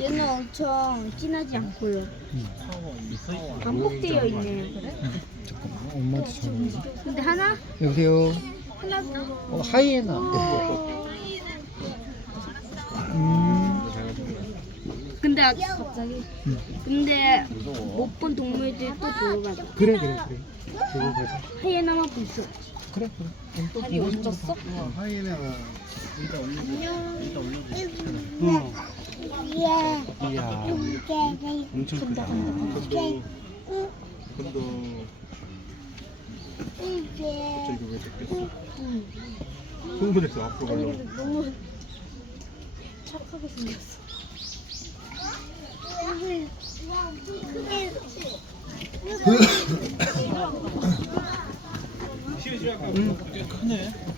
얘는 엄청 진하지 않고요. 응. 반복되어 있네요. 응. 그래? 응. 잠깐 엄마도 좀. 근데 전화. 하나? 여보세요. 나 어, 어, 하이에나. 네. 음 근데 아기 응. 근데 못 본 동물들 이또 들어가자. 그래 그래 그래. 하이에나만 봤어. 그래 그래. 다리 어쩌어 하이에나가 일 이야. 이야. 아, 아, 그냥... 엄청 큰다. 큰다. 아, 응. 이것도... 흥분했어. 계속... 응. 아, 앞으로 가 너무 착하게 생겼어. 시우지 아까 응. 응? 크네.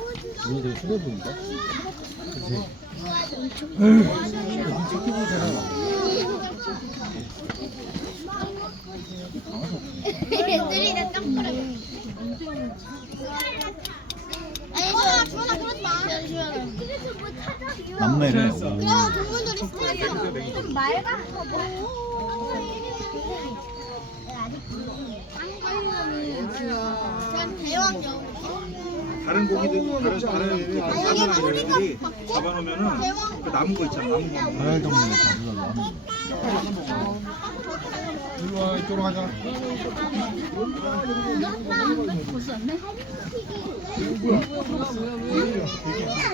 굉장히 흔해 보인다. 남매래 오, 다른 고기들 다른 다른 고기들이 잡아놓으면은 그 남은 거 있잖아 남은 거. 아 이쪽으로 가